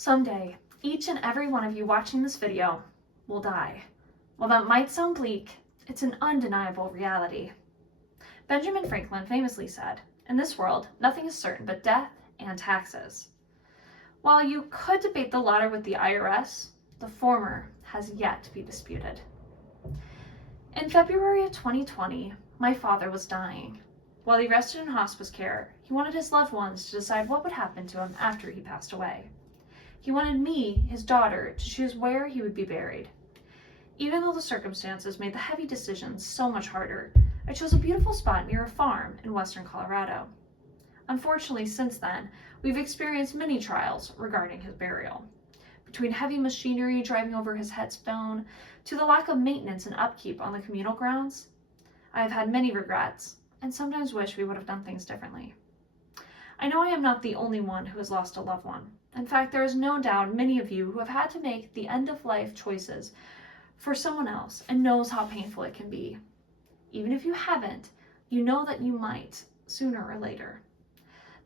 Someday, each and every one of you watching this video will die. While that might sound bleak, it's an undeniable reality. Benjamin Franklin famously said, "In this world, nothing is certain but death and taxes." While you could debate the latter with the IRS, the former has yet to be disputed. In February of 2020, my father was dying. While he rested in hospice care, he wanted his loved ones to decide what would happen to him after he passed away. He wanted me, his daughter, to choose where he would be buried. Even though the circumstances made the heavy decisions so much harder, I chose a beautiful spot near a farm in western Colorado. Unfortunately, since then, we've experienced many trials regarding his burial. Between heavy machinery driving over his headstone, to the lack of maintenance and upkeep on the communal grounds, I have had many regrets, and sometimes wish we would have done things differently. I know I am not the only one who has lost a loved one. In fact, there is no doubt many of you who have had to make the end-of-life choices for someone else and knows how painful it can be. Even if you haven't, you know that you might, sooner or later.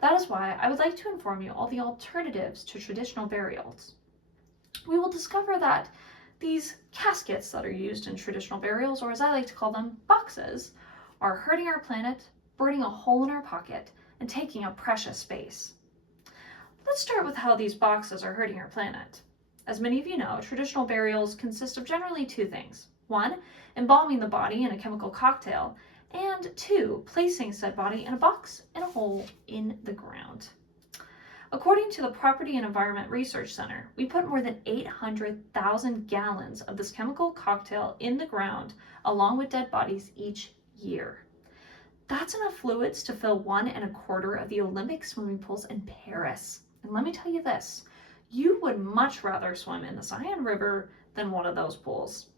That is why I would like to inform you all the alternatives to traditional burials. We will discover that these caskets that are used in traditional burials, or as I like to call them, boxes, are hurting our planet, burning a hole in our pocket, and taking up precious space. Let's start with how these boxes are hurting our planet. As many of you know, traditional burials consist of generally two things. One, embalming the body in a chemical cocktail, and two, placing said body in a box in a hole in the ground. According to the Property and Environment Research Center, we put more than 800,000 gallons of this chemical cocktail in the ground along with dead bodies each year. That's enough fluids to fill 1.25 of the Olympic swimming pools in Paris. And let me tell you this, you would much rather swim in the Seine River than one of those pools.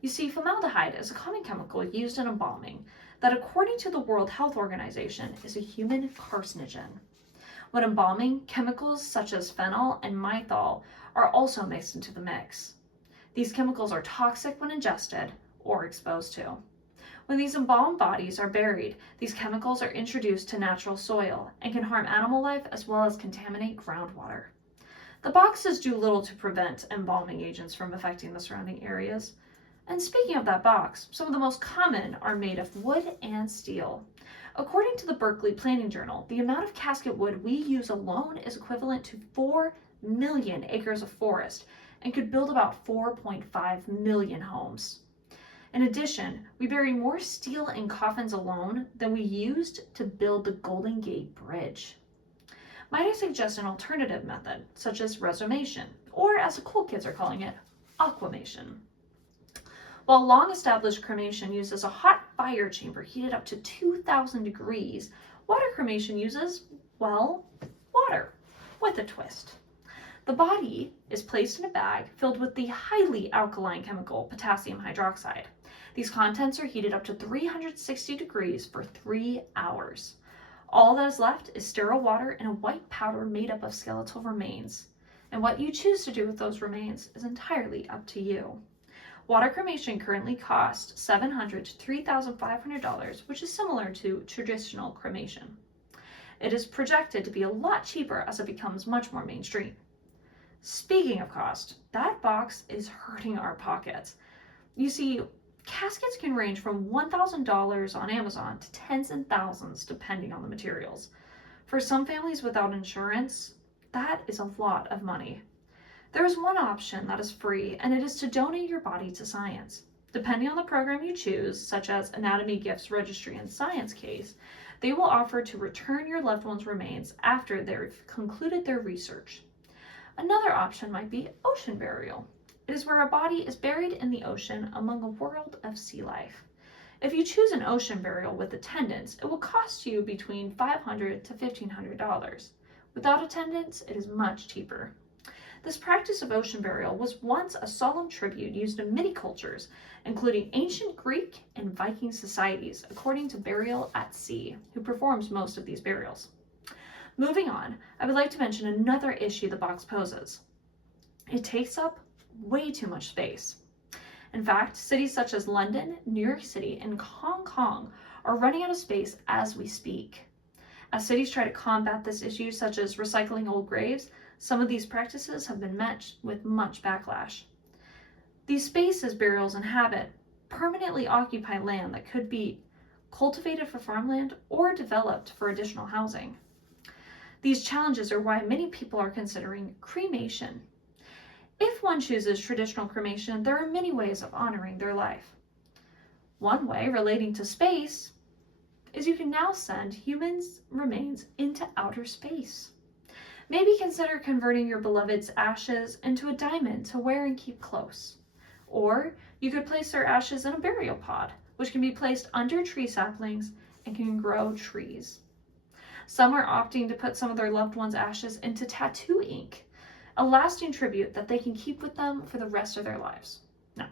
You see, formaldehyde is a common chemical used in embalming that, according to the World Health Organization, is a human carcinogen. When embalming, chemicals such as phenol and menthol are also mixed into the mix. These chemicals are toxic when ingested or exposed to. When these embalmed bodies are buried, these chemicals are introduced to natural soil and can harm animal life as well as contaminate groundwater. The boxes do little to prevent embalming agents from affecting the surrounding areas. And speaking of that box, some of the most common are made of wood and steel. According to the Berkeley Planning Journal, the amount of casket wood we use alone is equivalent to 4 million acres of forest and could build about 4.5 million homes. In addition, we bury more steel in coffins alone than we used to build the Golden Gate Bridge. Might I suggest an alternative method, such as resumation, or as the cool kids are calling it, aquamation. While long-established cremation uses a hot fire chamber heated up to 2,000 degrees, water cremation uses, well, water, with a twist. The body is placed in a bag filled with the highly alkaline chemical potassium hydroxide. These contents are heated up to 360 degrees for 3 hours. All that is left is sterile water and a white powder made up of skeletal remains. And what you choose to do with those remains is entirely up to you. Water cremation currently costs $700 to $3,500, which is similar to traditional cremation. It is projected to be a lot cheaper as it becomes much more mainstream. Speaking of cost, that box is hurting our pockets. You see, caskets can range from $1,000 on Amazon to tens and thousands depending on the materials. For some families without insurance, that is a lot of money. There is one option that is free, and it is to donate your body to science. Depending on the program you choose, such as Anatomy Gifts Registry and Science Case, they will offer to return your loved one's remains after they've concluded their research. Another option might be ocean burial. It is where a body is buried in the ocean among a world of sea life. If you choose an ocean burial with attendance, it will cost you between $500 to $1,500. Without attendance, it is much cheaper. This practice of ocean burial was once a solemn tribute used in many cultures, including ancient Greek and Viking societies, according to Burial at Sea, who performs most of these burials. Moving on, I would like to mention another issue the box poses. It takes up way too much space. In fact, cities such as London, New York City, and Hong Kong are running out of space as we speak. As cities try to combat this issue, such as recycling old graves, Some of these practices have been met with much backlash. These spaces burials inhabit permanently occupy land that could be cultivated for farmland or developed for additional housing. These challenges are why many people are considering cremation. If one chooses traditional cremation, there are many ways of honoring their life. One way relating to space is you can now send humans' remains into outer space. Maybe consider converting your beloved's ashes into a diamond to wear and keep close. Or you could place their ashes in a burial pod, which can be placed under tree saplings and can grow trees. Some are opting to put some of their loved ones' ashes into tattoo ink, a lasting tribute that they can keep with them for the rest of their lives. Now,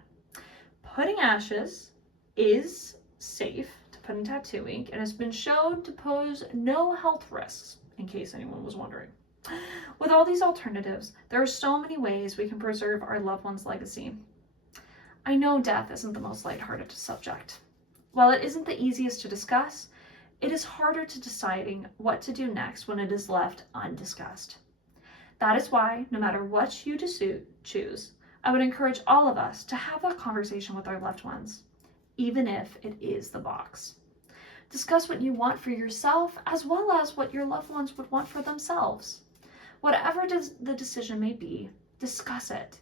putting ashes is safe to put in tattoo ink and has been shown to pose no health risks, in case anyone was wondering. With all these alternatives, there are so many ways we can preserve our loved one's legacy. I know death isn't the most lighthearted subject. While it isn't the easiest to discuss, it is harder to deciding what to do next when it is left undiscussed. That is why, no matter what you choose, I would encourage all of us to have that conversation with our loved ones, even if it is the box. Discuss what you want for yourself as well as what your loved ones would want for themselves. Whatever the decision may be, discuss it.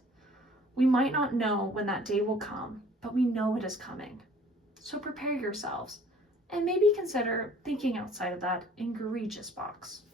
We might not know when that day will come, but we know it is coming. So prepare yourselves and maybe consider thinking outside of that egregious box.